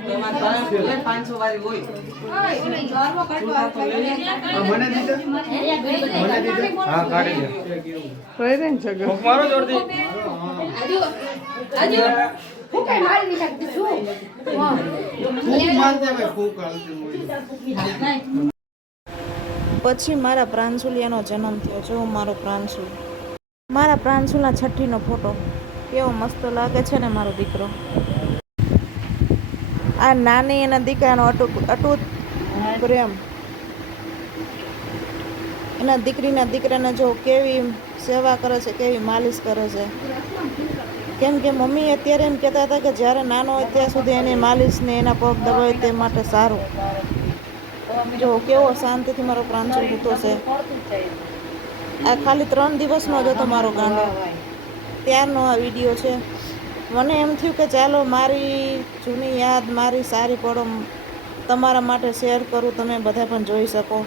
500 વાળી હોય મને દીધા હા કાઢી દે રહી ને જગો મારો જોરથી હું કઈ મારી શકતી છું ફૂક મારતે ભાઈ ફૂક હાલતી પછી મારા પ્રાંશુલિયાનો જન્મ થયો. જો મારો પ્રાંશુલ, મારા પ્રાંશુલના છઠ્ઠીનો ફોટો કેવો મસ્ત લાગે છે ને મારો દીકરો. આ નાની એના દીકરાનો અટૂટ પ્રેમ. એના દીકરાને જો કેવી સેવા કરે છે, કેવી માલિશ કરે છે. કેમ કે મમ્મી અત્યારે એમ કહેતા હતા કે જ્યારે નાનો હોય ત્યાં સુધી એની માલિશને એના પગ દબાવે તે માટે સારું. જો કેવો શાંતિથી મારો પ્રાંશુલ સૂતો છે. આ ખાલી 3 દિવસનો જ હતો મારો ગાંડો, ત્યારનો આ વિડીયો છે. મને એમ થયું કે ચાલો મારી જૂની યાદ, મારી સારી પળો તમારા માટે શેર કરું, તમે બધા પણ જોઈ શકો.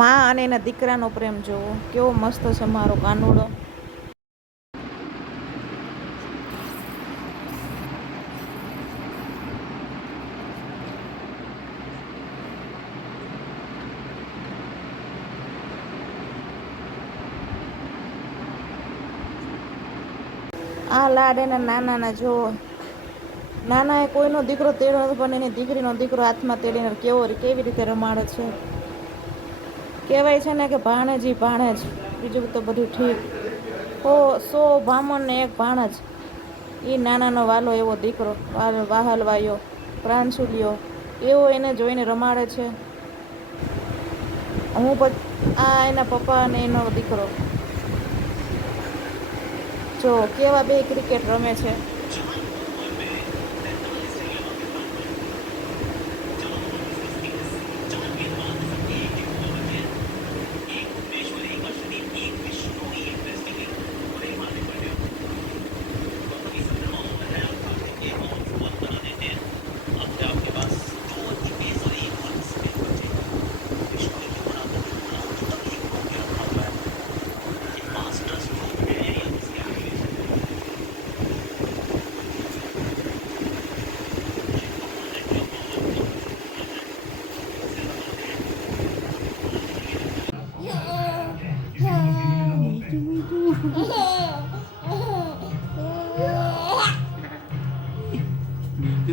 માં અને એના દીકરાનો પ્રેમ જોવો કેવો મસ્ત છે મારો કાનુડો. આ લાડ એના નાનાના જો, નાના એ કોઈનો દીકરો તેડ્યો નથી પણ એની દીકરીનો દીકરો હાથમાં તેડીને કેવી રીતે રમાડે છે. કહેવાય છે ને કે ભાણેજી ભાણેજ, બીજું તો બધું ઠીક. 100 ભામણ ને 1 ભાણેજ. એ નાનાનો વાલો એવો દીકરો, વાહલવાયો પ્રાંશુલિયો એવો એને જોઈને રમાડે છે. આ એના પપ્પા અને એનો દીકરો જો કેવા બે ક્રિકેટ રમે છે.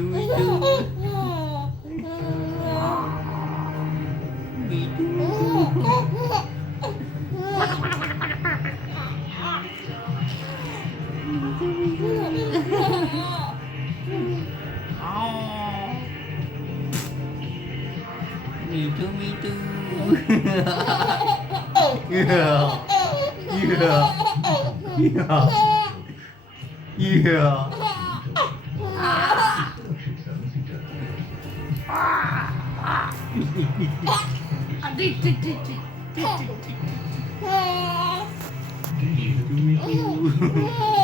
Me too. Yeah. Me too.